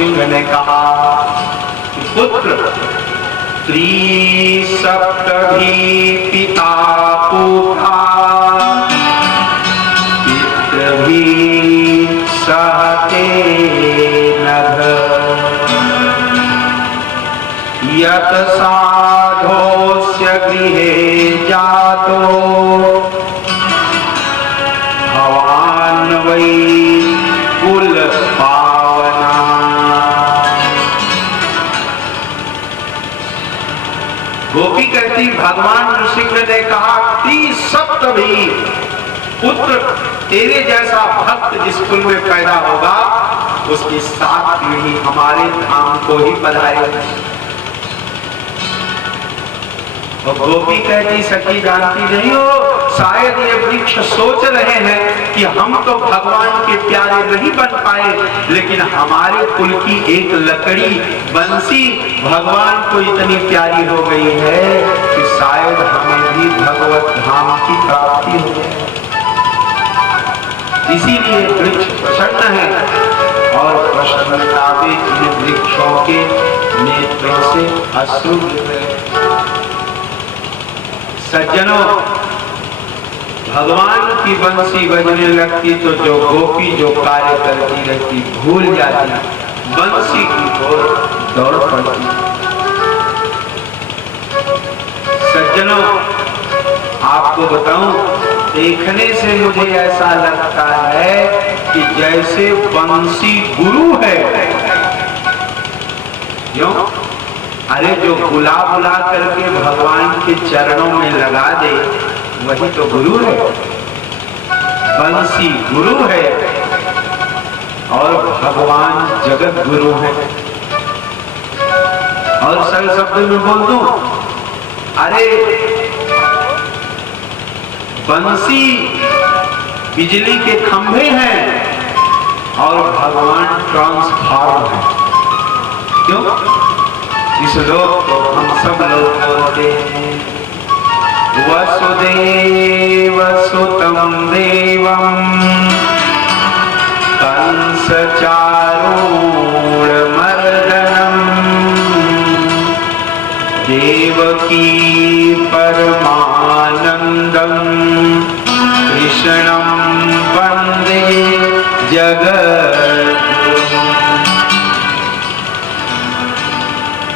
नृसिंह ने कहा कि पुत्र, त्रिसप्तभी पिता पुखा पितृभी सहते नघ यत साधोस्य गृहे जातो भवान् वै कुल पावना। गोपी कहती भगवान नृसिंह ने कहा त्रिसप्तभी पुत्र, तेरे जैसा भक्त जिस कुल में पैदा होगा उसकी 7 पीढ़ी हमारे धाम को ही पधारेगी। और गोपी कहती सखी जानती नहीं हो, शायद ये वृक्ष सोच रहे हैं कि हम तो भगवान के प्यारे नहीं बन पाए, लेकिन हमारे कुल की एक लकड़ी बंसी भगवान को इतनी प्यारी हो गई है कि शायद हमें भी भगवत धाम की प्राप्ति हो जाए। इसीलिए वृक्ष प्रसन्न है और प्रसन्नता में इन वृक्षों के नेत्रों से अश्रु गिर रहे हैं। सज्जनों, भगवान की बंसी बजने लगती तो जो गोपी जो कार्य करती रहती भूल जाती, बंसी की ओर दौड़ पड़ती। सज्जनों, आपको बताऊं, देखने से मुझे ऐसा लगता है कि जैसे बंसी गुरु है। क्यों? अरे जो बुला बुला करके भगवान के चरणों में लगा दे वही तो गुरु है। बंसी गुरु है और भगवान जगत गुरु है। और सरल शब्द में बोल दूं, अरे बंसी बिजली के खंभे हैं और भगवान ट्रांसफार्मर है। क्यों? इस लोक को हम सब लोग बोलते हैं वसुदेव सुतं देवं कंस चारूढमर्दनं देवकी परमानंदं कृष्णं वंदे जगद्गुरुं।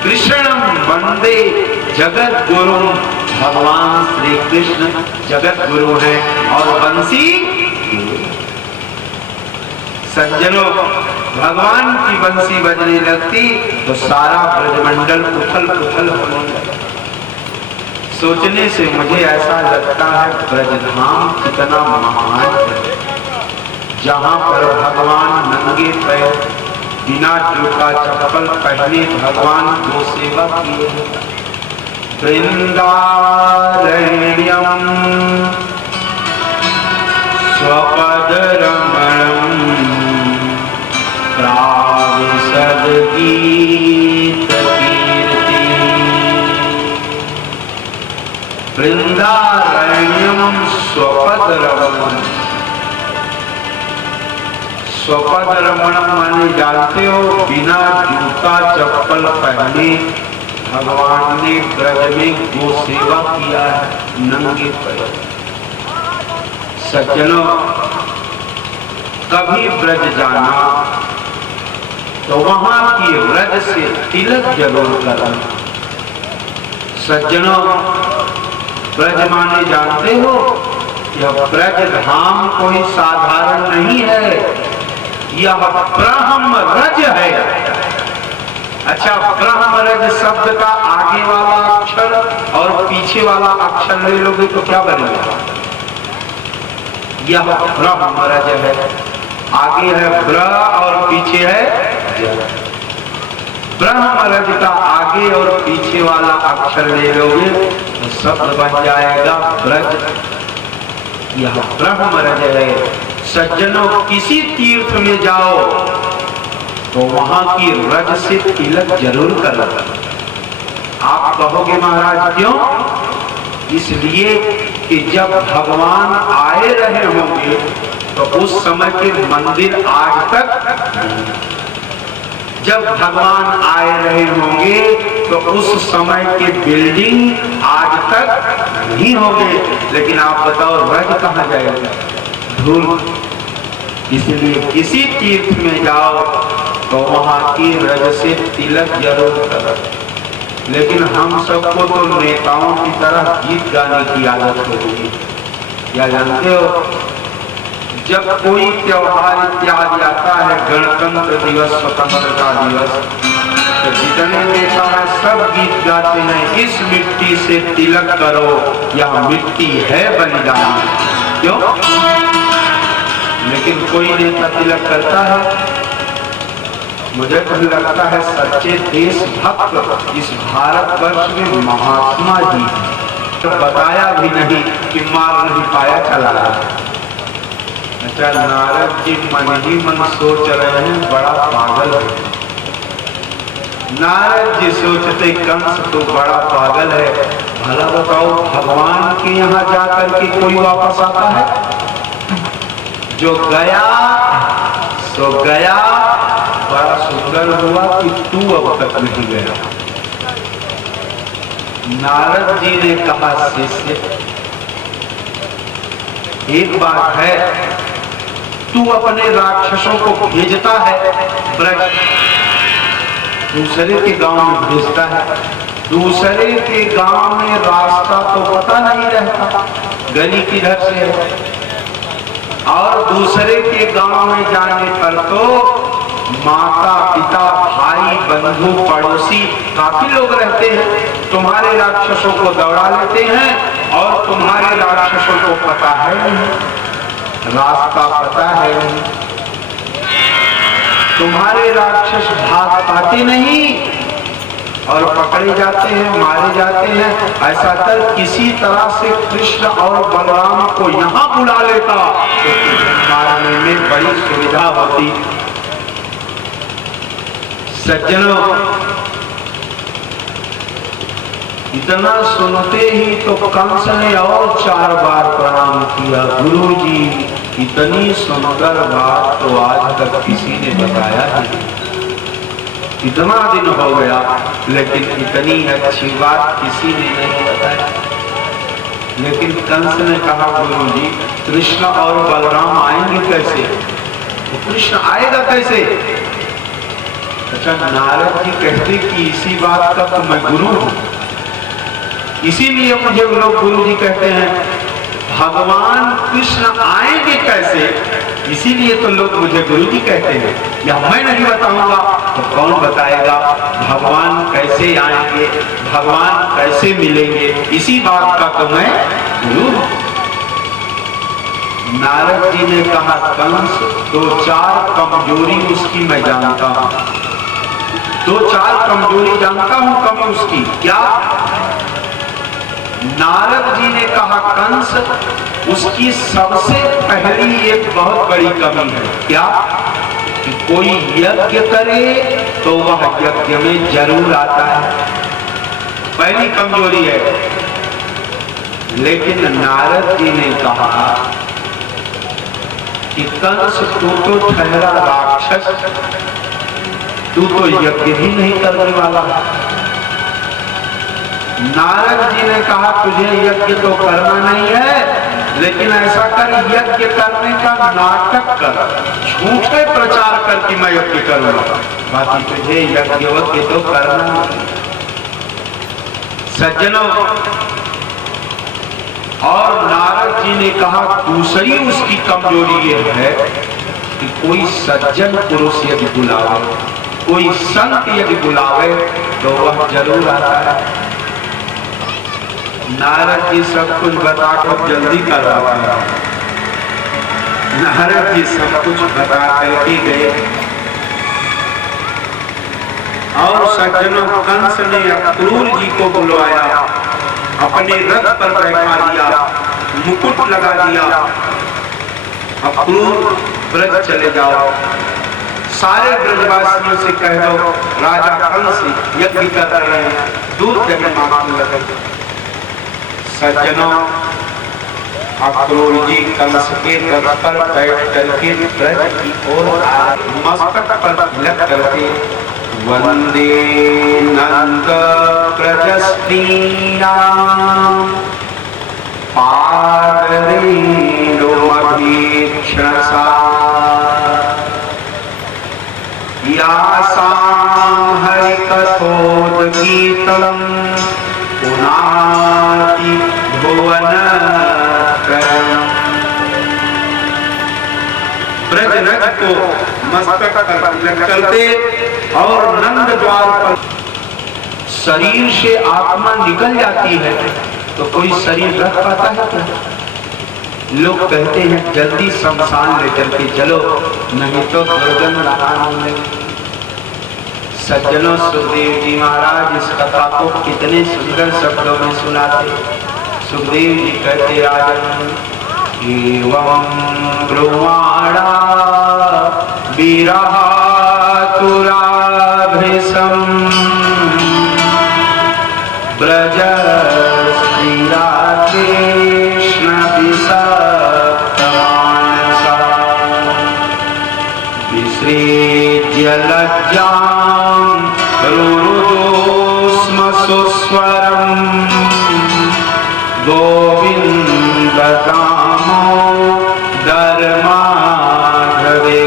कृष्णं वंदे जगद्गुरुं, भगवान श्री कृष्ण जगत गुरु है और बंसी। सज्जनों, भगवान की बंसी बजने लगती तो सारा ब्रजमंडल उथल पुथल होने लगता। सोचने से मुझे ऐसा लगता है ब्रजधाम कितना महान है, जहां पर भगवान नंगे पैर बिना जूता चप्पल पहने भगवान को सेवा किए। वृंदारण्यं स्वपदरमणं प्राविशद्गीतकीर्ति। वृंदारण्यं स्वपदरमणं। स्वपदरमणं माने जानते हो, बिना जूता चप्पल पहने भगवान ने ब्रज में गो सेवा किया है नंगे पैर। सज्जनों, कभी ब्रज जाना तो वहां की व्रज से तिलक जरूर करना। सज्जनों, ब्रज माने जानते हो, यह ब्रज धाम कोई साधारण नहीं है, यह ब्रह्म रज है। अच्छा, ब्रह्मरज शब्द का आगे वाला अक्षर और पीछे वाला अक्षर ले लोगे तो क्या बनेगा? यह ब्रह्मरज है। आगे है ब्र और पीछे है ज। ब्रह्मरज का आगे और पीछे वाला अक्षर ले लोगे तो शब्द बन जाएगा ब्रज। यह ब्रह्मरज है। सज्जनों, किसी तीर्थ में जाओ तो वहां की रज से तिलक जरूर करो। आप कहोगे महाराज क्यों? इसलिए कि जब भगवान आए रहे होंगे तो उस समय के मंदिर आज तक जब भगवान आए रहे होंगे तो उस समय के बिल्डिंग आज तक नहीं होंगे, लेकिन आप बताओ रज कहाँ जाएगा? धूल। इसलिए किसी तीर्थ में जाओ तो वहां की रज से तिलक जरूर करो। लेकिन हम सबको तो नेताओं की तरह गीत गाने की आदत होगी। क्या जानते हो, जब कोई त्योहार इत्यादि आता है, गणतंत्र दिवस, स्वतंत्रता दिवस, तो जितने नेता हैं सब गीत गाते हैं, इस मिट्टी से तिलक करो, यह मिट्टी है बलिदान। क्यों? लेकिन कोई नेता तिलक करता है? मुझे तो लगता है सच्चे देशभक्त इस भारतवर्ष में महात्मा जी, बताया भी नहीं कि मार नहीं पाया चला रहा। अच्छा, नारद जी मन ही मन सोच रहे हैं बड़ा पागल है। नारद जी सोचते कंस तो बड़ा पागल है, भला बताओ भगवान के यहाँ जाकर के कोई वापस आता है? जो गया सो गया। बड़ा सुंदर हुआ कि तू अब तक नहीं गया। नारद जी ने कहा, शिष्य एक बात है, तू अपने राक्षसों को भेजता है ब्रज, दूसरे के गांव में भेजता है, दूसरे के गांव में रास्ता तो पता नहीं रहता, गली किधर से है, और दूसरे के गांव में जाने पर तो माता पिता भाई बंधु पड़ोसी काफी लोग रहते हैं, तुम्हारे राक्षसों को दौड़ा लेते हैं और तुम्हारे राक्षसों को पता है नहीं, रास्ता पता है नहीं, तुम्हारे राक्षस भाग पाते नहीं और पकड़े जाते हैं, मारे जाते हैं। ऐसा कर किसी तरह से कृष्ण और बलराम को यहाँ बुला लेता तो मारने में बड़ी सुविधा होती। सज्जनों, इतना सुनते ही तो कंस ने और 4 बार प्रणाम किया। गुरुजी, इतनी सुंदर बात तो आज तक किसी ने बताया नहीं। इतना दिन हो गया लेकिन इतनी अच्छी बात किसी ने नहीं बताया। लेकिन कंस ने कहा, गुरुजी कृष्ण और बलराम आएंगे कैसे? तो कृष्ण आएगा कैसे? अच्छा, नारद जी कहते कि इसी बात का तो मैं गुरु हूं, इसीलिए मुझे लोग गुरु जी कहते हैं। भगवान कृष्ण आएंगे कैसे, इसीलिए तो लोग मुझे गुरु जी कहते हैं। या मैं नहीं बताऊंगा तो कौन बताएगा? भगवान कैसे आएंगे, भगवान कैसे मिलेंगे, इसी बात का तो मैं गुरु हूं। नारद जी ने कहा, कंस 2-4 कमजोरी उसकी मैं जानता हूं, 2-4 कमजोरी जानता हूं कमी उसकी। क्या? नारद जी ने कहा, कंस उसकी सबसे पहली एक बहुत बड़ी कमी है। क्या? कि कोई यज्ञ करे तो वह यज्ञ में जरूर आता है, पहली कमजोरी है। लेकिन नारद जी ने कहा कि कंस तू तो ठहरा राक्षस, तू तो यज्ञ ही नहीं करने वाला। नारद जी ने कहा, तुझे यज्ञ तो करना नहीं है, लेकिन ऐसा कर, यज्ञ करने का नाटक कर, झूठे प्रचार कर कि मैं यज्ञ करूंगा, बाकी तुझे यज्ञ तो करना नहीं। सज्जनों, और नारद जी ने कहा, दूसरी उसकी कमजोरी ये है कि कोई सज्जन पुरुष यदि बुलावे, कोई संत यदि बुलावे तो वह जरूर आता है। नारद जी सब कुछ बताकर जल्दी करवाते हैं। नारद जी सब कुछ बता करके गए और सज्जनों, कंस ने अक्रूर जी को बुलवाया, अपने रथ पर बैठा दिया, मुकुट लगा दिया। अक्रूर, ब्रज चले जाओ, सारे ब्रजवासियों से कह दो राजा कंस यज्ञ कर रहे हैं, दूध दही मांगने लगे। सज्जनों, अक्रूर जी कंस के रथ पर बैठ करके ब्रज की ओर मस्तक पर तिलक करके वंदे नंद प्रजस्त्रीणां पादरेणुमभीक्षणसा यासां हरिकथोद्गीतं पुनाति भुवनत्रयम्। ब्रज रज को मस्तक पर तिलक चलते और नंद द्वार पर शरीर से आत्मा निकल जाती है तो कोई शरीर रख पाता है क्या? लोग कहते हैं जल्दी शमशान ले चल के चलो, नहीं तो दुर्गंध आने। सज्जनों, सुखदेव जी महाराज इस कथा को कितने सुंदर शब्दों में सुनाते। सुखदेव जी कहते राजन एवं ब्रुवाणा विरहातुराभृशं ब्रज श्रीराधेष्ण विसक्तमानसा विसृज्य लज्जां रुरुदोस्म सुस्वरं गोविन्ददामोदर माधवे।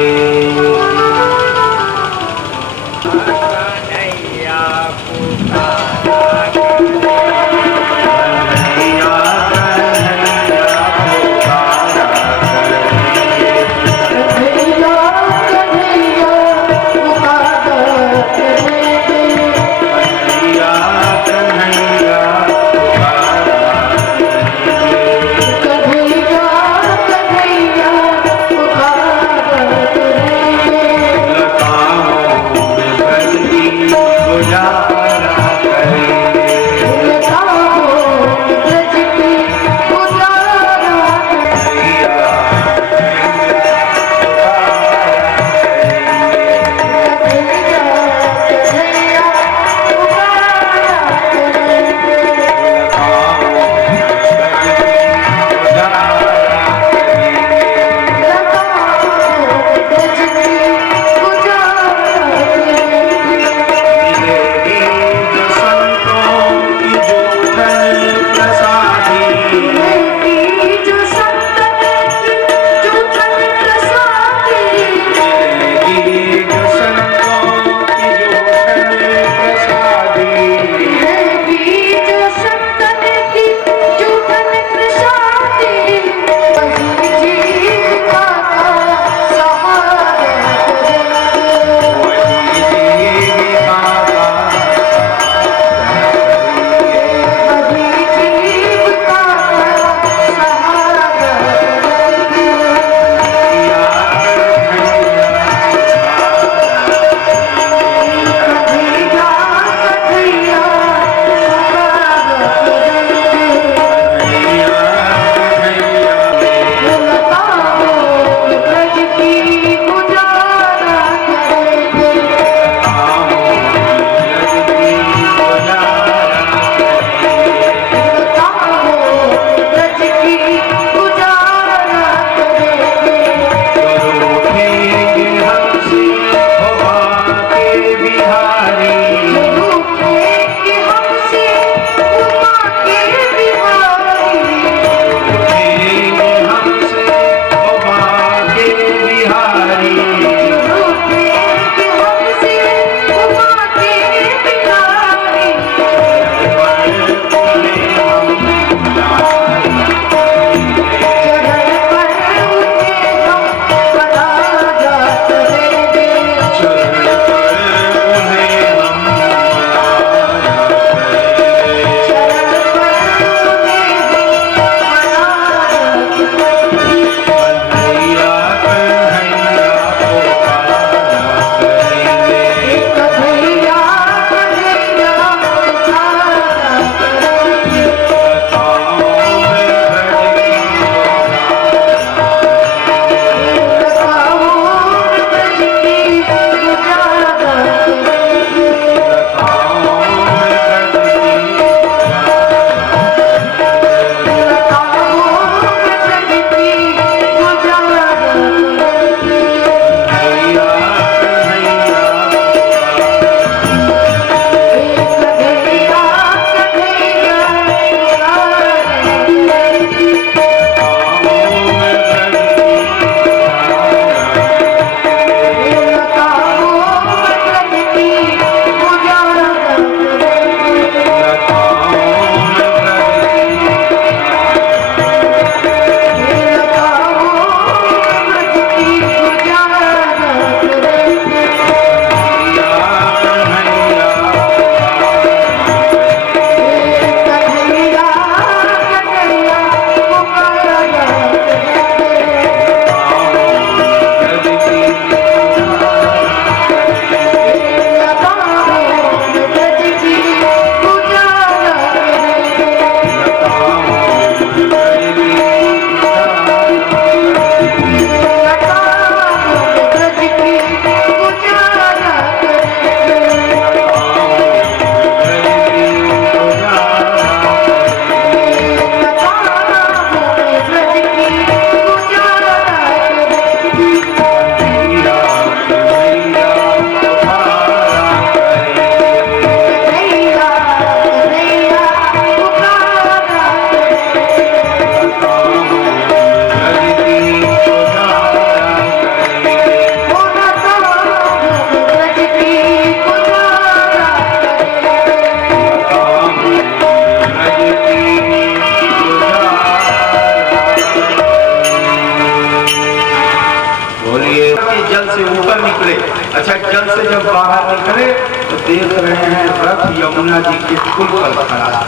से जब बाहर निकले तो देख रहे हैं रथ यमुना जी के पुल पर खड़ा है,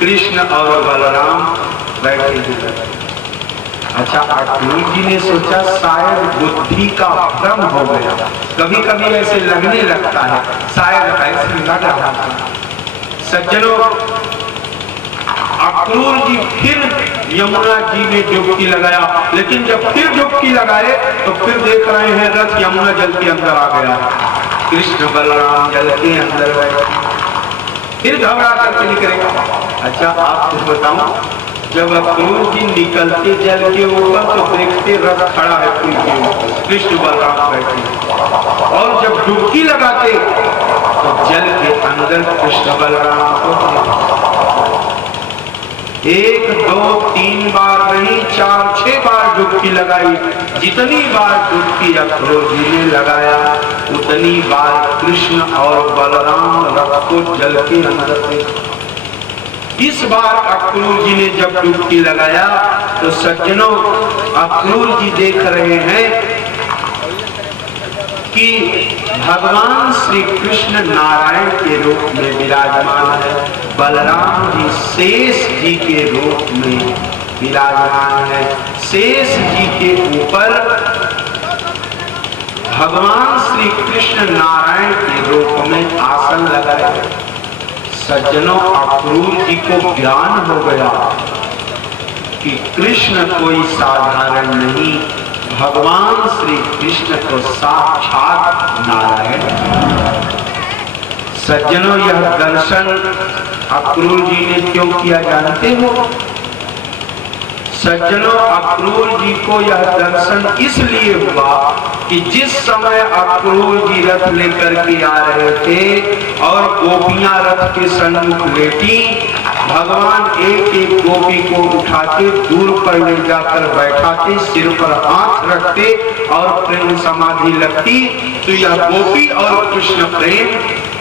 कृष्ण और बलराम बैठे हुए। अच्छा, अक्रूर जी ने सोचा शायद बुद्धि का भ्रम हो गया, कभी कभी ऐसे लगने लगता है, शायद ऐसे लग रहा था। सज्जनों, अक्रूर जी फिर यमुना जी में डुबकी लगाया, लेकिन जब फिर डुबकी लगाए तो फिर देख रहे हैं रथ यमुना जल के अंदर आ गया, कृष्ण बलराम जल के अंदर गए, फिर घबरा करके निकले। अच्छा, आपको बताऊं, जब अक्रूर जी निकलते जल के ऊपर तो देखते रथ खड़ा है पुल के ऊपर, कृष्ण बलराम बैठे, और जब डुबकी लगाते तो जल के अंदर कृष्ण बलराम को 1, 2, 3 बार नहीं 4, 6 बार डुबकी लगाई। जितनी बार डुबकी अक्रूर जी ने लगाया उतनी बार कृष्ण और बलराम रथ को जल के अंदर थे। इस बार अक्रूर जी ने जब डुबकी लगाया तो सज्जनों, अक्रूर जी देख रहे हैं कि भगवान श्री कृष्ण नारायण के रूप में विराजमान है, बलराम जी शेष जी के रूप में विराजमान है। शेष जी के ऊपर भगवान श्री कृष्ण नारायण के रूप में आसन लगाए। सज्जनों, अक्रूर जी को ज्ञान हो गया कि कृष्ण कोई साधारण नहीं, भगवान श्री कृष्ण तो साक्षात नारायण। सज्जनों, यह दर्शन अक्रूर जी ने क्यों किया जानते हो? सज्जनों, अक्रूर जी को यह दर्शन इसलिए हुआ कि जिस समय अक्रूर जी रथ लेकर के आ रहे थे और गोपियां रथ के सन्मुख लेटी, भगवान एक एक गोपी को उठा के दूर पर ले जाकर बैठाते, सिर पर हाथ रखते और प्रेम समाधि लगती। तो यह गोपी और कृष्ण प्रेम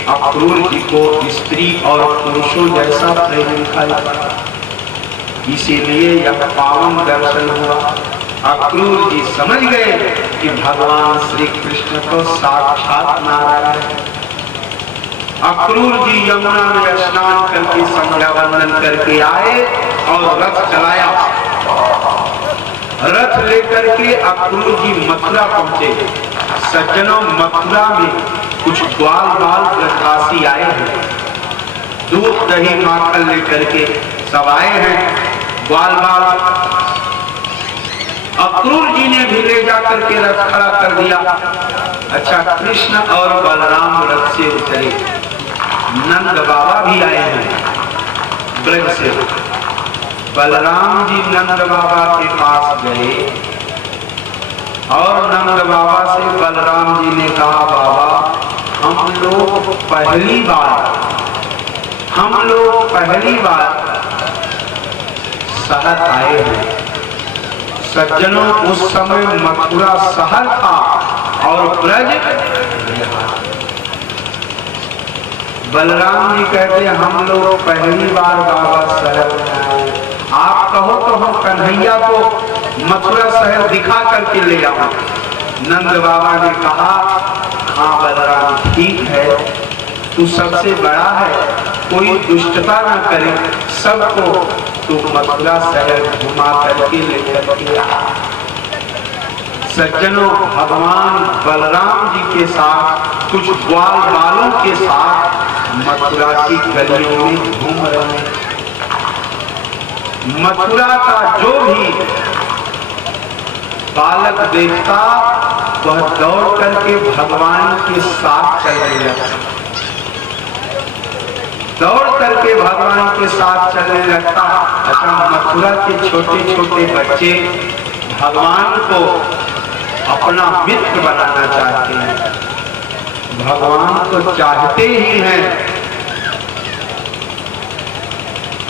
अक्रूर जी को स्त्री और पुरुषों जैसा प्रेम दिखाई पड़ा, इसीलिए यह पावन दर्शन हुआ। अक्रूर जी समझ गए कि भगवान श्री कृष्ण तो साक्षात नारायण है। अक्रूर जी यमुना में स्नान करके संध्या वंदन करके आए और रथ चलाया। रथ लेकर के अक्रूर जी मथुरा पहुंचे। सज्जनों, मथुरा में कुछ ग्वाल बाल ब्रजवासी आए हैं, दूध दही माखन लेकर के सब आए हैं ग्वाल बाल। अक्रूर जी ने भी ले जाकर के रथ खड़ा कर दिया। अच्छा, कृष्ण और बलराम रथ से उतरे, नंद बाबा भी आए हैं ब्रज से। बलराम जी नंद बाबा के पास गए और नंद बाबा से बलराम जी ने कहा, बाबा हम लोग पहली बार शहर आए हैं। सज्जनों, उस समय मथुरा शहर था और ब्रज। बलराम जी कहते हम लोग पहली बार बाबा शहर में आए, आप कहो तो हम कन्हैया को मथुरा शहर दिखा करके ले आओ। नंद बाबा ने कहा, हाँ बलराम ठीक है, तू सबसे बड़ा है, कोई दुष्टता न करे, सबको तू मथुरा शहर घुमा करके लेकर के आ। सज्जनों, भगवान बलराम जी के साथ कुछ ग्वाल बालों के साथ मथुरा की गलियों में घूम रहे हैं। मथुरा का जो भी बालक देखता वह दौड़ करके भगवान के साथ चलने लगता, दौड़ करके भगवान के साथ चलने लगता। अच्छा, मथुरा के छोटे छोटे बच्चे भगवान को अपना मित्र बनाना चाहते हैं, भगवान तो चाहते ही हैं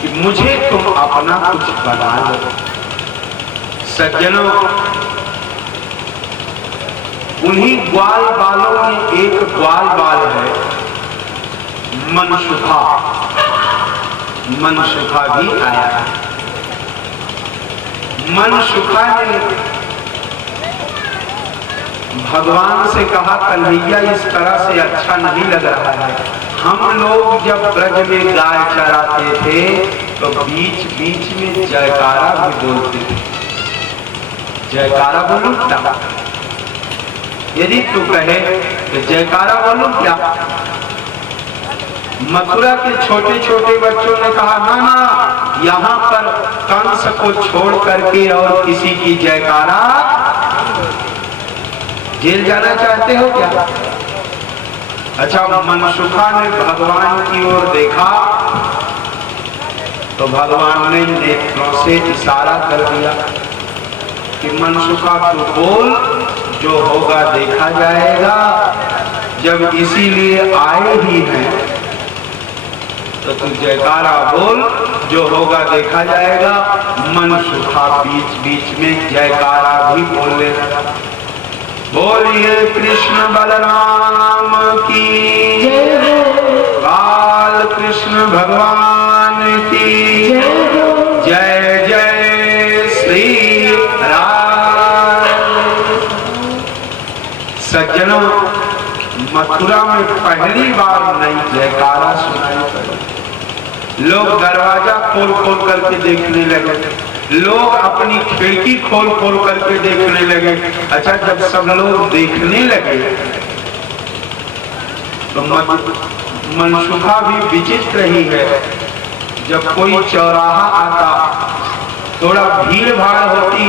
कि मुझे तुम अपना कुछ बना लो। सज्जनों, उन्हीं ग्वाल बालों में एक ग्वाल बाल है मनसुखा। मनसुखा भी आया है। मनसुखा ने भगवान से कहा कन्हैया इस तरह से अच्छा नहीं लग रहा है। हम लोग जब ब्रज में गाय चराते थे तो बीच बीच में जयकारा भी बोलते थे। जयकारा बोलूं क्या? यदि तू कहे तो जयकारा बोलूं क्या? मथुरा के छोटे छोटे बच्चों ने कहा ना ना, यहाँ पर कंस को छोड़ करके और किसी की जयकारा। जेल जाना चाहते हो क्या? अच्छा, मनसुखा ने भगवान की ओर देखा तो भगवान ने नेत्रों से इशारा कर दिया कि मनसुखा तू बोल, जो होगा देखा जाएगा। जब इसीलिए आए ही हैं तो तू जयकारा बोल, जो होगा देखा जाएगा। मनसुखा बीच बीच में जयकारा भी बोलने लगा। बोलिए कृष्ण बलराम की जय, बाल कृष्ण भगवान की जय, जय श्री राम। सज्जनों, मथुरा में पहली बार नई जयकारा सुनाई पड़ी। लोग दरवाजा खोल खोल करके देखने लगे, लोग अपनी खिड़की खोल खोल करके देखने लगे। अच्छा, जब सब लोग देखने लगे तो मनसुखा भी विचित्र ही है। जब कोई चौराहा आता, थोड़ा भीड़ भाड़ होती,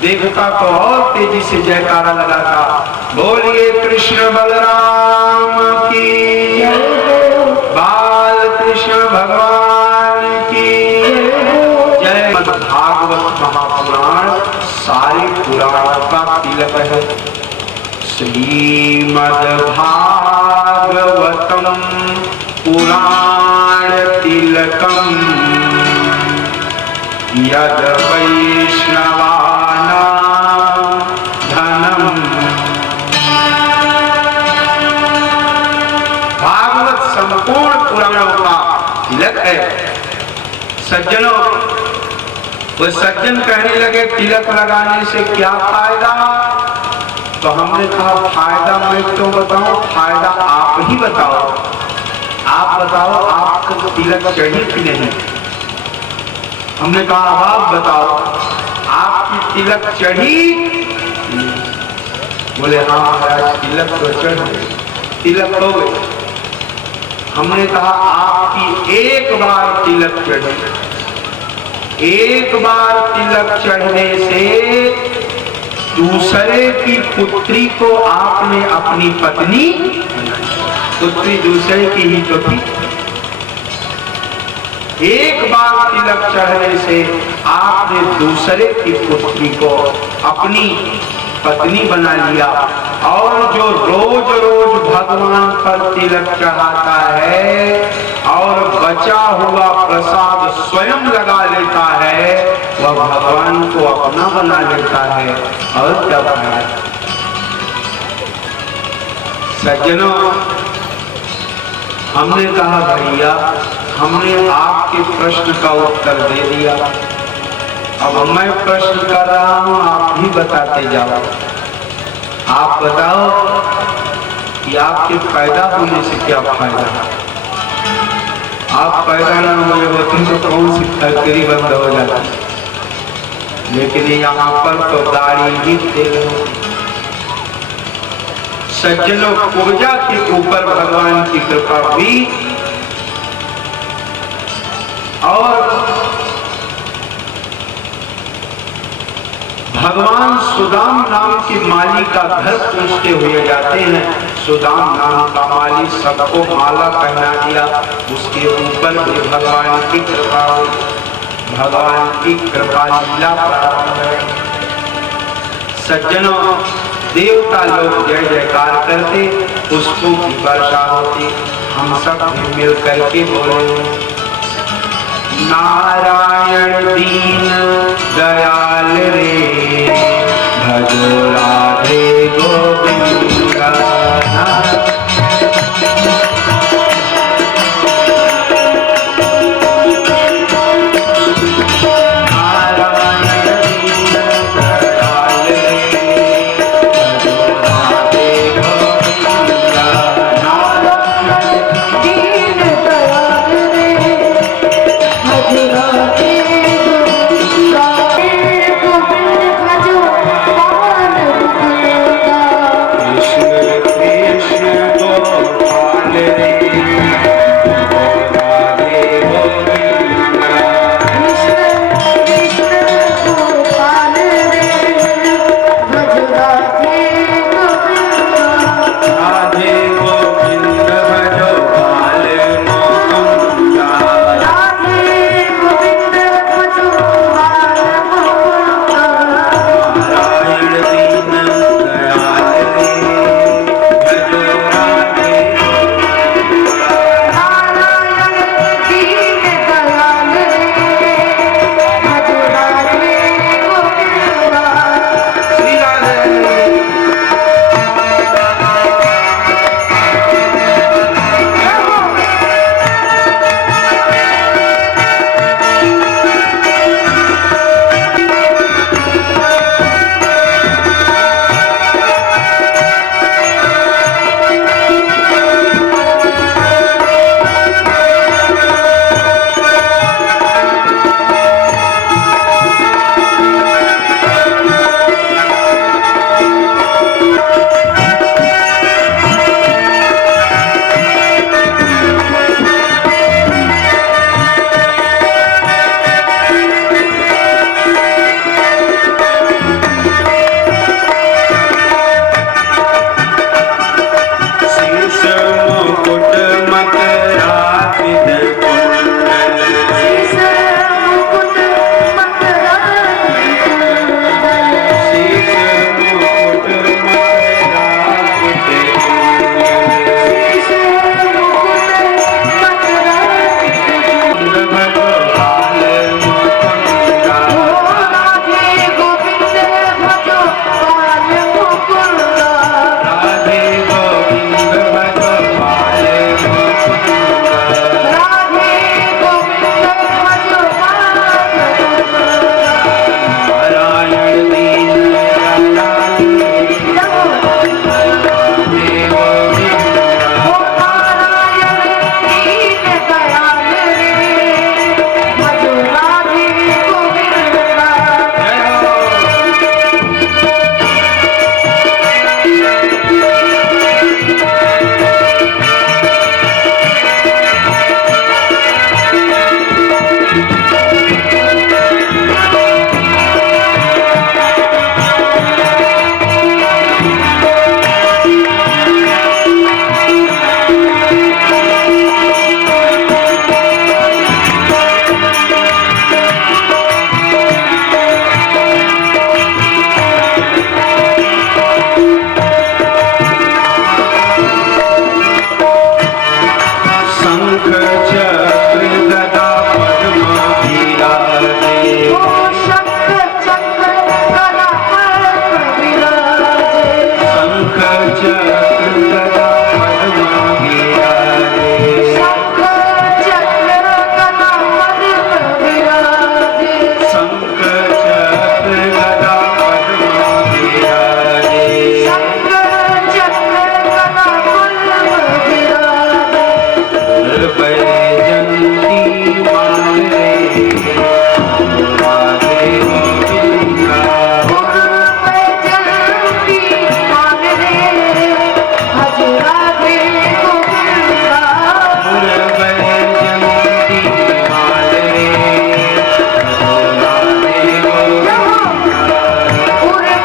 देखता तो और तेजी से जयकारा लगाता। बोलिए कृष्ण बलराम की जय, बाल कृष्ण भगवान की जय। भागवत महापुराण सारे पुराण का तिलक है। श्रीमद् भागवतम पुराण तिलकम यद वैष्णवानां धनम। भागवत संपूर्ण पुराणों का तिलक है। सज्जनों, वो सज्जन कहने लगे तिलक लगाने से क्या फायदा? तो हमने कहा फायदा मैं क्यों बताऊं, फायदा आप ही बताओ। आप बताओ, आपको तिलक चढ़ी कि नहीं? हमने कहा आप बताओ, आपकी तिलक चढ़ी? बोले हाँ महाराज, तिलक तो चढ़ गई, तिलक हो गई। हमने कहा आपकी एक बार तिलक चढ़ी, एक बार तिलक चढ़ने से दूसरे की पुत्री को आपने अपनी पत्नी, पुत्री दूसरे की ही तो थी। एक बार तिलक चढ़ने से आपने दूसरे की पुत्री को अपनी पत्नी बना लिया। और जो रोज रोज भगवान पर तिलक चढ़ाता है और बचा हुआ प्रसाद स्वयं लगा लेता है, वह भगवान को अपना बना लेता है। और क्या है सज्जनों, हमने कहा भैया हमने आपके प्रश्न का उत्तर दे दिया, अब मैं प्रश्न कर रहा हूं, आप भी बताते जाओ। आप बताओ कि आपके पैदा होने से क्या फायदा? आप पैदा न हुए होते तो कौन सी फैक्ट्री बंद हो जाती, लेकिन यहाँ पर तो गाड़ी ही तेल हो। सज्जनों, पूजा के ऊपर भगवान की कृपा हुई और भगवान सुदाम नाम के माली का घर पूछते हुए जाते हैं। सुदाम नाम का माली सबको माला पहना दिया, उसके ऊपर भी भगवान की कृपा हुई। भगवान की कृपा लीला प्रारंभ है। सज्जनों, देवता लोग जय जयकार करते, पुष्पों की वर्षा होती। हम सब मिल करके बोले नारायण दीन दयाल रे, भजो राधे गोविंद। नारायण दीन दयाल रे, भजो चक्र गदा पद्म विराजे शंख चक्र गदा पद्म विराजे शंख चक्र गदा पद्म विराजे शंख चक्र गदा पद्म विराजे शंख चक्र गदा पद्म विराजे शंख चक्र गदा पद्म विराजे वैजयंती माले राधे गोविंदा वैजयंती माले भज राधे गोविंदा वैजयंती माले राधे गोविंदा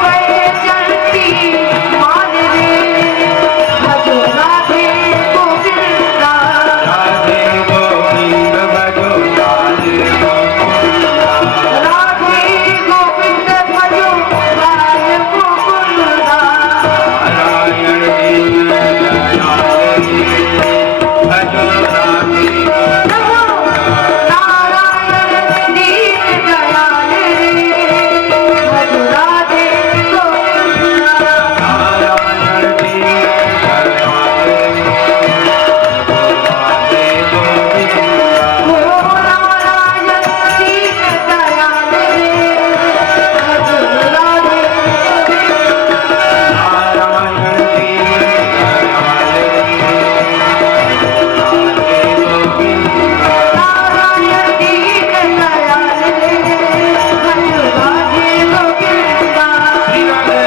वैजयंती माले भज राधे गोविंदा राधे गोविंद भजो लाल गोकुंदा राधे गोविंद भजो लाल गोकुंदा नारायण दीन दयाल भजो राधे नारायण दीन दयाल भज राधे गोविंदा नारायण दीन दयाल राधे गोविंदा ओ नारायण दीन दयाल भज राधे नारायण दीन दयाल राधे गोविंदा नारायण दीन दयाल भज राधे गोविंदा श्री राधे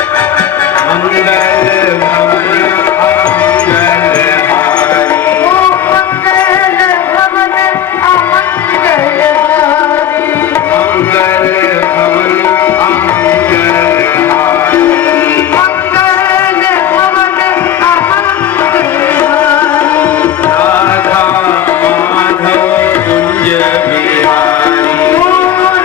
मंगल भवन अमंगल हारी ओ मंगल भवन अमंगल हारी मंगल भवन अमंगल हारी मंगल भवन अमंगल हारी राधा माधव कुंज बिहारी ओ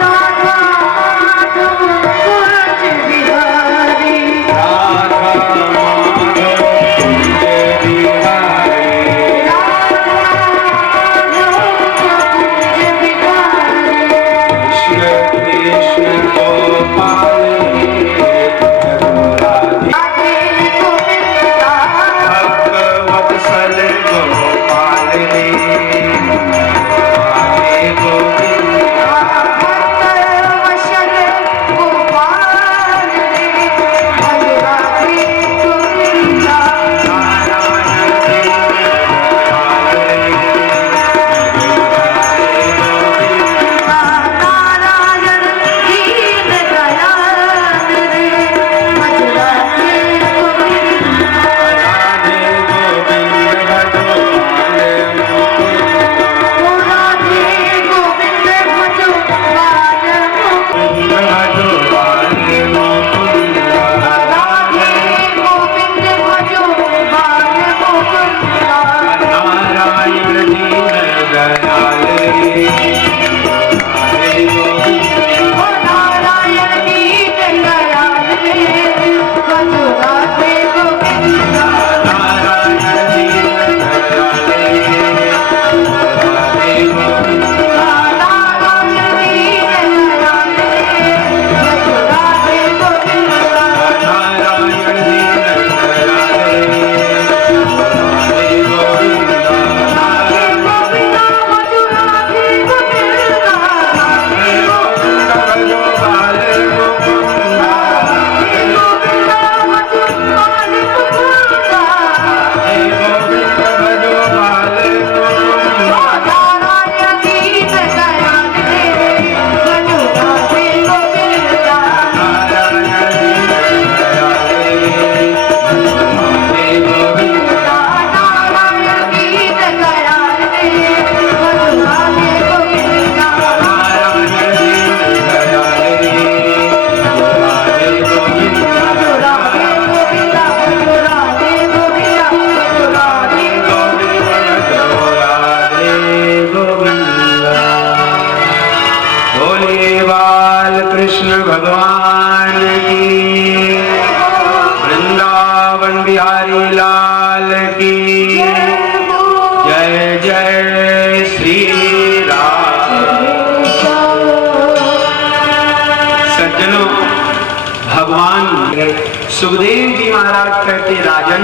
राधा माधव कुंज बिहारी राधा माधव कुंज बिहारी राधा माधव कुंज बिहारी कृष्ण कृष्ण गोपाल राधे राधे गोविंदा भगवत्सल गोपाल रे राधे गोविंदा भक्त वशल गोपाल रे भज राधे गोविंदा नारायण दीन दयाल राधे गोविंदा नारायण दीन दयाल कृष्ण भगवान की, वृंदावन बिहारी लाल की जय। जय श्री राम। सज्जनों, भगवान सुखदेव जी महाराज कहते, राजन,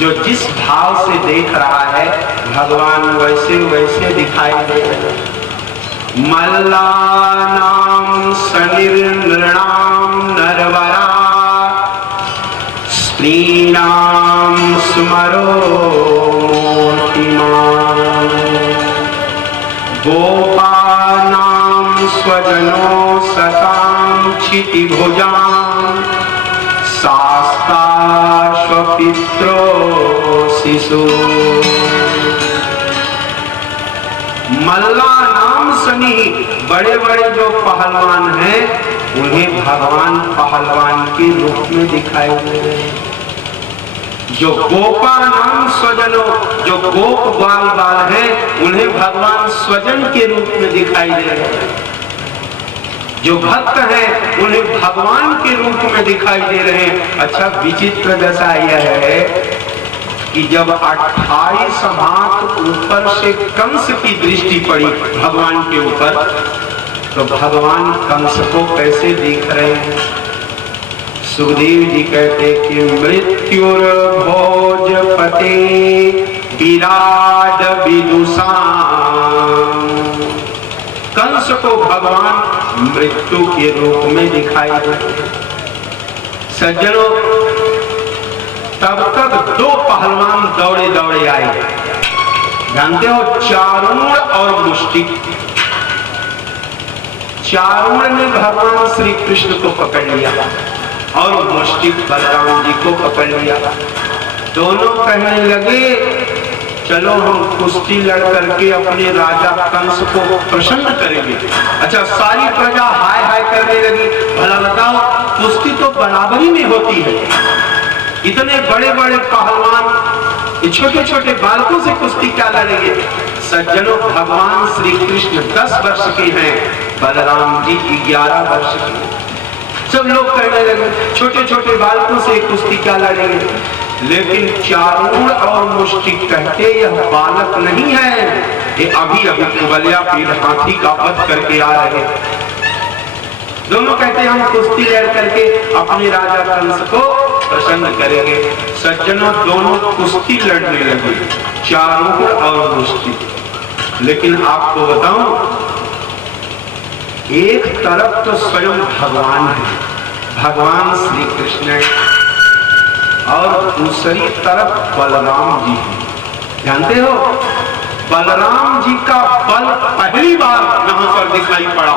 जो जिस भाव से देख रहा है भगवान वैसे वैसे दिखाई दे रहे। मल्लानां सनिर्नृणां नरवरा, स्त्रीणां स्मरो मूर्तिमान्, गोपानां स्वजनो सतां क्षितिभुजां, शास्ताश्वपित्रो शिशु। मल्ला नाम सनी, बड़े बड़े जो पहलवान हैं उन्हें भगवान पहलवान के रूप में दिखाई दे रहे हैं। जो गोपा नाम स्वजनों, जो गोप बाल बाल हैं उन्हें भगवान स्वजन के रूप में दिखाई दे रहे हैं। जो भक्त हैं उन्हें भगवान के रूप में दिखाई दे रहे हैं। अच्छा, विचित्र दशा यह है कि जब 28 हाथ ऊपर से कंस की दृष्टि पड़ी भगवान के ऊपर, तो भगवान कंस को कैसे देख रहे हैं? सुखदेव जी कहते कि मृत्युर भोजपते विराट विदुषां, कंस को भगवान मृत्यु के रूप में दिखाई देते। सज्जनों, तब तक दो पहलवान दौड़े दौड़े आए, जानते हो, चारूण और मुष्टिक। चारूण ने भगवान श्री कृष्ण को पकड़ लिया और मुष्टिक बलराम जी को पकड़ लिया। दोनों कहने लगे, चलो हम कुश्ती लड़ करके अपने राजा कंस को प्रसन्न करेंगे। अच्छा, सारी प्रजा हाय हाय करने लगी। भला बताओ, कुश्ती तो बराबरी में होती है, इतने बड़े बड़े पहलवान छोटे छोटे बालकों से कुश्ती क्या लड़ेंगे? सज्जनों, भगवान श्री कृष्ण 10 वर्ष के हैं, बलराम जी 11 वर्ष के। सब लोग कहने लगे, छोटे छोटे बालकों से कुश्ती क्या लड़ेंगे? लेकिन चारूण और मुष्टिक कहते, यह बालक नहीं है, ये अभी अभी कुबलिया पीठ हाथी का वध करके आ रहे। दोनों कहते, हम कुश्ती लड़ करके अपने राजा कंस को प्रसन्न करेंगे। सज्जनों, दोनों कुश्ती लड़ने लगे, चारूण और मुष्टिक। लेकिन आपको बताऊं, एक तरफ तो स्वयं भगवान है, भगवान श्री कृष्ण, और दूसरी तरफ बलराम जी। जानते हो, बलराम जी का बल पहली बार यहां पर दिखाई पड़ा।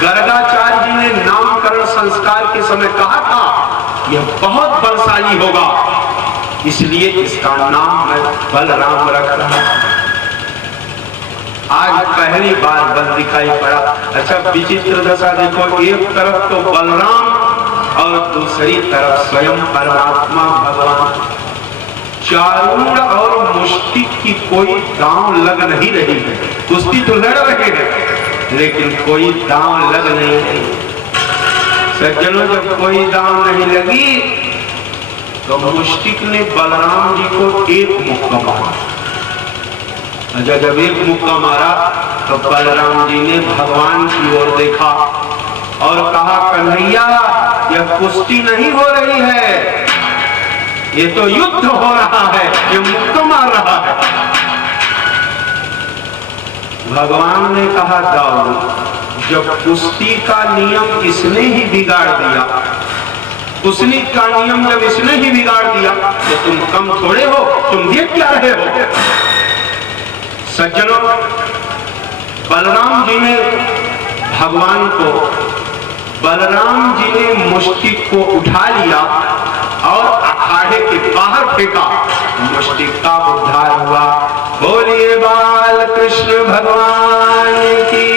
गर्गाचार्य जी ने नामकरण संस्कार के समय कहा था, यह बहुत बलशाली होगा, इसलिए इसका नाम मैं बलराम रख रहा हूं। आज पहली बार बल दिखाई पड़ा। अच्छा, विचित्र दशा देखो, एक तरफ तो बलराम और दूसरी तरफ स्वयं परमात्मा भगवान। चारूण और मुष्टिक की कोई दांव लग नहीं रही है। कुश्ती तो लड़ रहे हैं, लेकिन कोई दांव लग नहीं रही। सज्जनों, जब कोई दांव नहीं लगी तो मुष्टिक ने बलराम जी को एक मुक्का मारा। अच्छा, जब एक मुक्का मारा तो बलराम जी ने भगवान की ओर देखा और कहा, कन्हैया, यह कुश्ती नहीं हो रही है, ये तो युद्ध हो रहा है, ये मुक्का मार रहा है। भगवान ने कहा, जाओ, जब कुश्ती का नियम इसने ही बिगाड़ दिया, कुश्ती का नियम जब इसने ही बिगाड़ दिया, तो तुम कम थोड़े हो, तुम देख क्या रहे हो? सज्जनों, बलराम जी ने भगवान को, बलराम जी ने मुष्टिक को उठा लिया और अखाड़े के बाहर फेंका। मुष्टिक का उद्धार हुआ। बोलिए बाल कृष्ण भगवान की।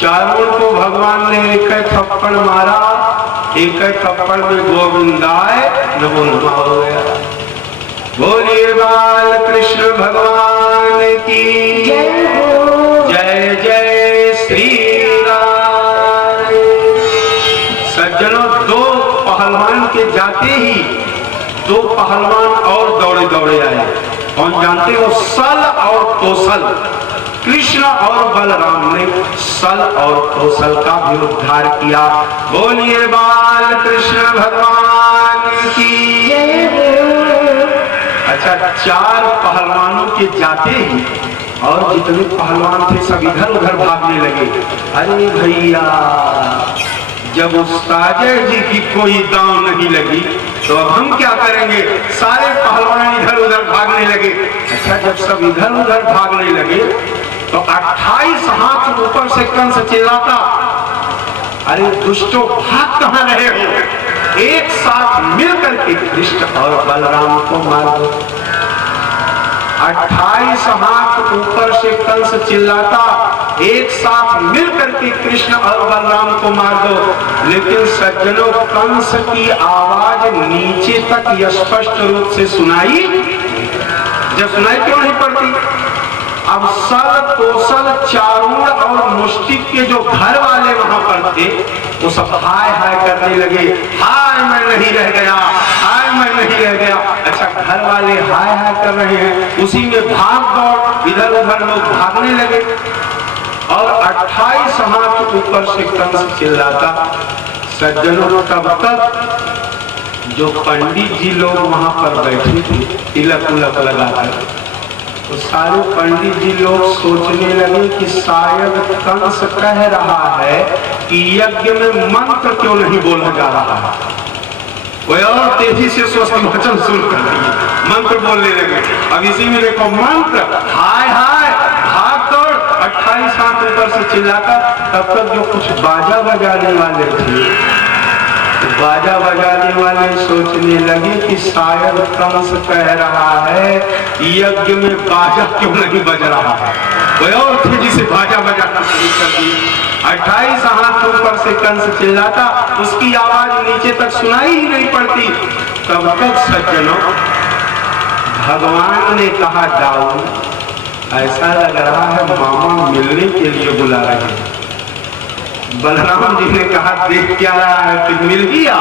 चारूण को भगवान ने एक थप्पड़ मारा, एक थप्पड़ में गोविंदाय नमो नमः हो गया। बोलिए बाल कृष्ण भगवान की जय जय। पहलवान और दौड़े दौड़े आए। कौन जानते हो? सल और कौशल। कृष्ण और बलराम ने सल और कौशल का भी उद्धार किया। बोलिए बाल कृष्ण भगवान की जय हो। अच्छा, 4 पहलवानों के जाते ही और जितने पहलवान थे सब इधर उधर भागने लगे। अरे भैया, जब उस्ताजे जी की कोई दांव नहीं लगी तो अब हम क्या करेंगे? सारे पहलवान इधर उधर भागने लगे। अच्छा, जब सब इधर उधर भागने लगे तो 28 हाथ ऊपर से कंस चिल्लाता, अरे दुष्टों, भाग कहां रहे हो? एक साथ मिलकर के कृष्ण और बलराम को मार दो। 28 हाथ ऊपर से कंस चिल्लाता, एक साथ मिलकर के कृष्ण और बलराम को मार दो। लेकिन सज्जनों, कंस की आवाज नीचे तक स्पष्ट रूप से सुनाई। जब सुनाई क्यों नहीं पड़ती? अब सल, कौशल, चारूण और मुष्टिक के जो घर वाले वहां पर थे वो सब हाय हाय करने लगे। हाय मैं नहीं रह गया, हाय मैं नहीं रह गया। अच्छा, घर वाले हाय हाय कर रहे हैं, उसी में भाग दौड़ इधर उधर लोग भागने लगे और 28 हाथ ऊपर से कंस चिल्लाता। सज्जनों, तब तक जो पंडित जी लोग वहां पर बैठे थे तिलक उलक लगाकर, तो सारे पंडित जी लोग सोचने लगे कि शायद कंस कह रहा है कि यज्ञ में मंत्र क्यों नहीं बोला जा रहा है। वो और तेजी से स्वस्ति वचन शुरू कर दिए, मंत्र बोलने लगे। अब इसी में देखो मंत्र, हाय हाय, भाग दौड़, 28 हाथ ऊपर से चिल्लाता। तब तक जो कुछ बाजा बजाने वाले थे, बाजा बजाने वाले सोचने लगे कि शायद कंस कह रहा है यज्ञ में बाजा क्यों नहीं बज रहा है। वह और तेजी से बाजा बजाना शुरू कर दी। 28 हाथ ऊपर से कंस चिल्लाता, उसकी आवाज नीचे तक सुनाई ही नहीं पड़ती। तब तक सज्जनों, भगवान ने कहा, दाऊ, ऐसा लग रहा है मामा मिलने के लिए बुला रहे हैं। बलराम जी ने कहा, देख क्या रहा है कि मिल गया।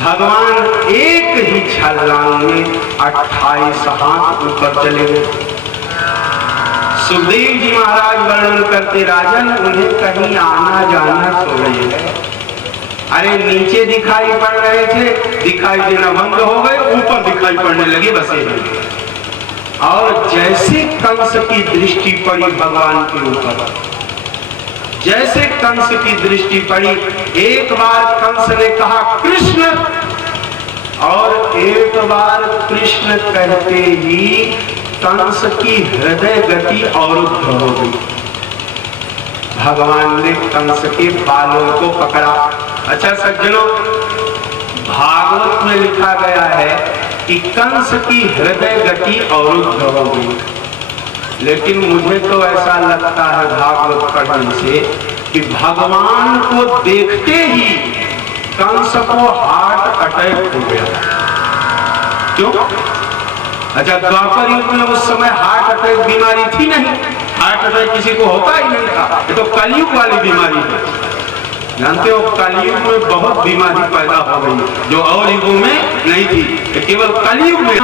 भगवान एक ही छलांग में 28 हाथ ऊपर चले गए। सुखदेव जी महाराज वर्णन करते, राजन, उन्हें कहीं आना जाना छोड़िए है। अरे नीचे दिखाई पड़ रहे थे, दिखाई देना बंद हो गए, ऊपर दिखाई पड़ने लगे बसे हैं। और जैसे कंस की दृष्टि पड़ी भगवान के ऊपर, जैसे कंस की दृष्टि पड़ी, एक बार कंस ने कहा कृष्ण, और एक बार कृष्ण कहते ही कंस की हृदय गति अवरुद्ध हो गई। भगवान ने कंस के बालों को पकड़ा। अच्छा सज्जनों, भागवत में लिखा गया है कि कंस की हृदय गति अवरुद्ध हो गई, लेकिन मुझे तो ऐसा लगता है भागवत पढ़ने से कि भगवान को देखते ही कंस को हार्ट अटैक हो गया। क्यों? अच्छा, द्वापर युग में उस समय हार्ट अटैक बीमारी थी नहीं, हार्ट अटैक किसी को होता ही नहीं था। ये तो कलयुग वाली बीमारी है। जानते हो, कलयुग में बहुत बीमारी पैदा हो गई जो और युगों में नहीं थी, केवल कलयुग में।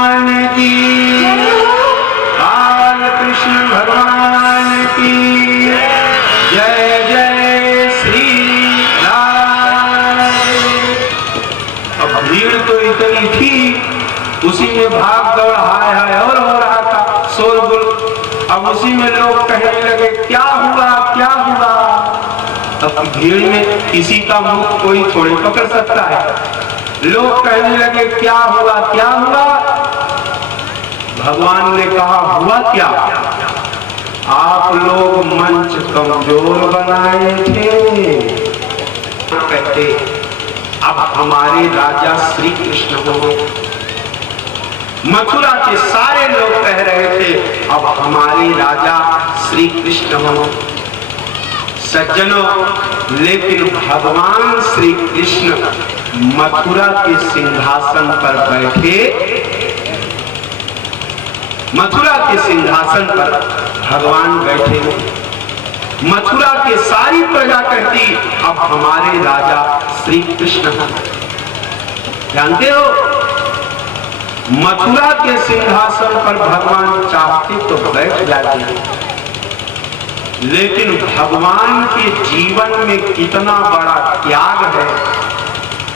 बाल कृष्ण भगवान की जय जय श्री राम। अब भीड़ तो इतनी थी, उसी में भाग दौड़ हाय हाय और हो रहा था, शोरगुल। अब उसी में लोग कहने लगे क्या हुआ क्या हुआ। अब भीड़ में किसी का मुख कोई थोड़ी पकड़ सकता है। लोग कहने लगे क्या हुआ क्या हुआ। भगवान ने कहा, हुआ क्या? आप लोग मंच कमजोर बनाए थे। कहते अब हमारे राजा श्री कृष्ण हो। मथुरा के सारे लोग कह रहे थे अब हमारे राजा श्री कृष्ण हो। सज्जनों, लेकिन भगवान श्री कृष्ण मथुरा के सिंहासन पर बैठे। मथुरा के सिंहासन पर भगवान बैठे। मथुरा के सारी प्रजा कहती अब हमारे राजा श्री कृष्ण हैं। जानते हो, मथुरा के सिंहासन पर भगवान चाहते तो बैठ जाते, लेकिन भगवान के जीवन में कितना बड़ा त्याग है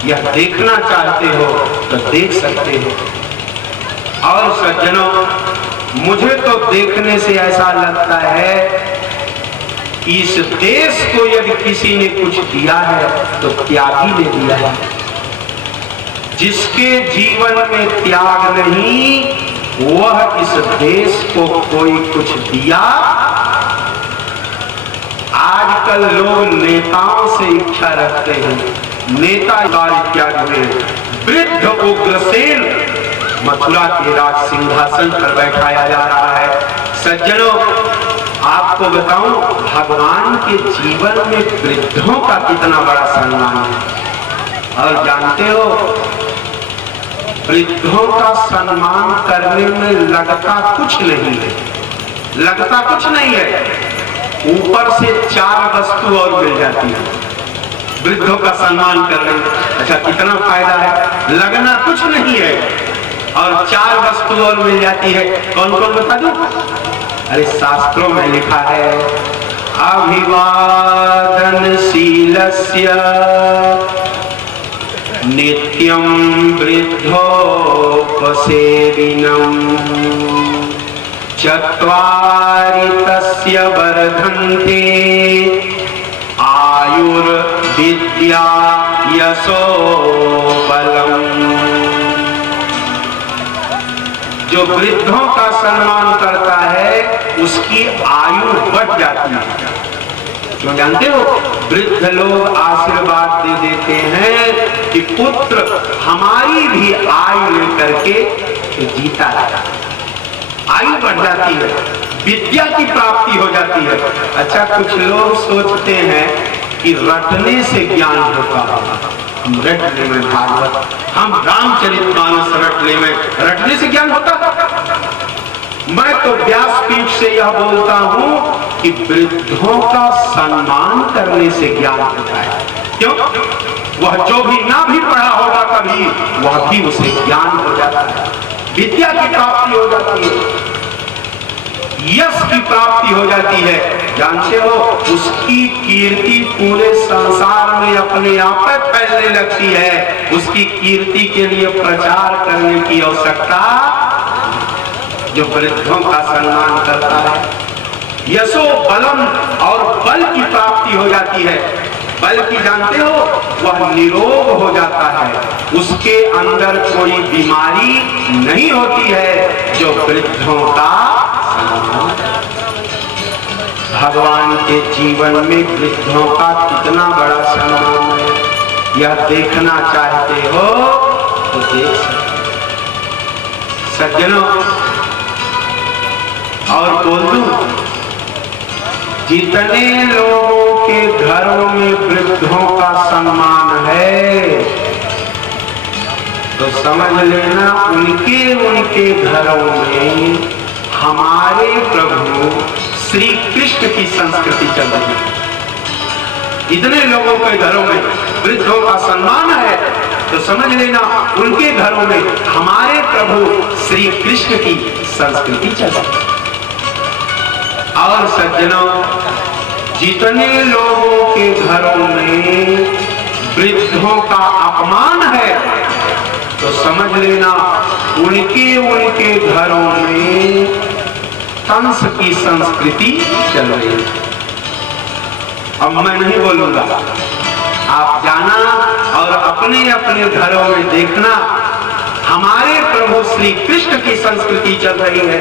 यह देखना चाहते हो तो देख सकते हो। और सज्जनों, मुझे तो देखने से ऐसा लगता है कि इस देश को यदि किसी ने कुछ दिया है तो त्यागी ने दिया है। जिसके जीवन में त्याग नहीं वह इस देश को कोई कुछ दिया। आजकल लोग नेताओं से इच्छा रखते हैं, नेता इत्यादि में वृद्ध उग्रसेन मथुरा के राज सिंहासन पर बैठाया जा रहा है। सज्जनों, आपको बताऊं, भगवान के जीवन में वृद्धों का कितना बड़ा सम्मान है। और जानते हो, वृद्धों का सम्मान करने में लगता कुछ नहीं है, लगता कुछ नहीं है। ऊपर से 4 वस्तु और मिल जाती है वृद्धों का सम्मान करने में। अच्छा, कितना फायदा है, लगना कुछ नहीं है और 4 वस्तु और मिल जाती है। कौन कौन बता दूं? अरे शास्त्रों में लिखा है, अभिवादनशीलस्य नित्यं वृद्धोपसेविनम् चत्वारि तस्य वर्धन्ते आयुर्विद्या यशो बलम्। जो वृद्धों का सम्मान करता है उसकी आयु बढ़ जाती है। क्यों जानते हो? वृद्ध लोग आशीर्वाद दे देते हैं कि पुत्र हमारी भी आयु लेकर के जीता है, आयु बढ़ जाती है, विद्या की प्राप्ति हो जाती है। अच्छा, कुछ लोग सोचते हैं कि रटने से ज्ञान होता है। हम रट ले में भागवत, हम रामचरितमानस रट ले में, रटने से ज्ञान होता। मैं तो व्यासपीठ से यह बोलता हूं कि वृद्धों का सम्मान करने से ज्ञान होता है। क्यों? वह जो भी ना भी पढ़ा होगा कभी, वह भी उसे ज्ञान हो जाता है, विद्या की प्राप्ति हो जाती है, यश की प्राप्ति हो जाती है। जानते हो, उसकी कीर्ति पूरे संसार में अपने आप फैलने लगती है। उसकी कीर्ति के लिए प्रचार करने की आवश्यकता जो वृद्धों का सम्मान करता है। यशो बलम, और बल की प्राप्ति हो जाती है। बल की जानते हो, वह निरोग हो जाता है, उसके अंदर कोई बीमारी नहीं होती है जो वृद्धों का सम्मान। भगवान के जीवन में वृद्धों का कितना बड़ा सम्मान है, यह देखना चाहते हो तो देख सकते। सज्जनों, और बोल दूं, जितने लोगों के घरों में वृद्धों का सम्मान है तो समझ लेना उनके घरों में हमारे प्रभु श्री कृष्ण की संस्कृति चल रही है। इतने लोगों के घरों में वृद्धों का सम्मान है तो समझ लेना उनके घरों में हमारे प्रभु श्री कृष्ण की संस्कृति चल रही है। और सज्जनों, जितने लोगों के घरों में वृद्धों का अपमान है तो समझ लेना उनके घरों में कंस की संस्कृति चल रही है। अब मैं नहीं बोलूंगा, आप जाना और अपने अपने घरों में देखना हमारे प्रभु श्री कृष्ण की संस्कृति चल रही है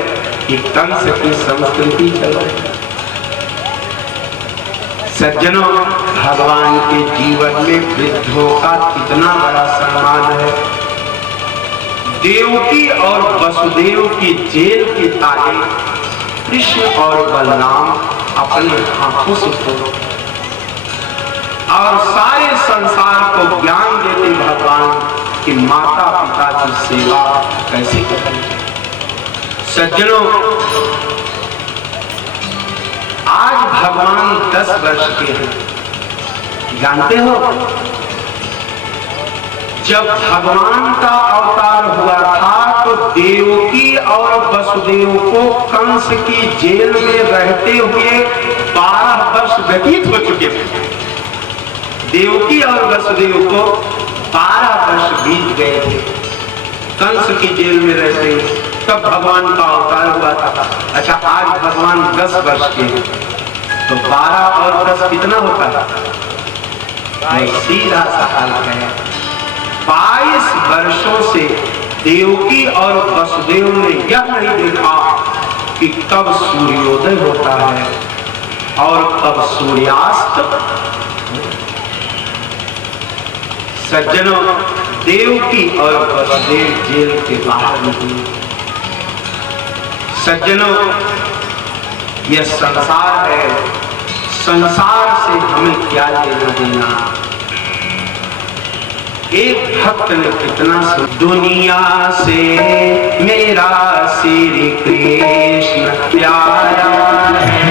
कि कंस की संस्कृति चल रही है। सज्जनों, भगवान के जीवन में वृद्धों का कितना बड़ा सम्मान है। देवकी और वसुदेव की जेल के ताले कृष्ण और बलराम अपने हाथों से तोड़ और सारे संसार को ज्ञान देते भगवान कि माता पिता की सेवा कैसे करनी। सज्जनों, आज भगवान 10 वर्ष के हैं। जानते हो, जब भगवान का अवतार हुआ था तो देवकी और वसुदेव को कंस की जेल में रहते हुए 12 वर्ष व्यतीत हो चुके थे। देवकी और वसुदेव को 12 वर्ष बीत गए थे कंस की जेल में रहते हुए, तब भगवान का अवतार हुआ था। अच्छा, आज भगवान 10 वर्ष के हैं, तो 12 और 10 कितना होता है? सीधा सा हल है। 22 वर्षों से देवकी और वसुदेव ने यह नहीं देखा कि कब सूर्योदय होता है और कब सूर्यास्त। सज्जनों, देवकी और वसुदेव जेल के बाहर निकले। सज्जनों, यह संसार है, संसार से हमें क्या लेना देना। एक भक्त ने कितना दुनिया से मेरा श्री कृष्ण प्यारा है।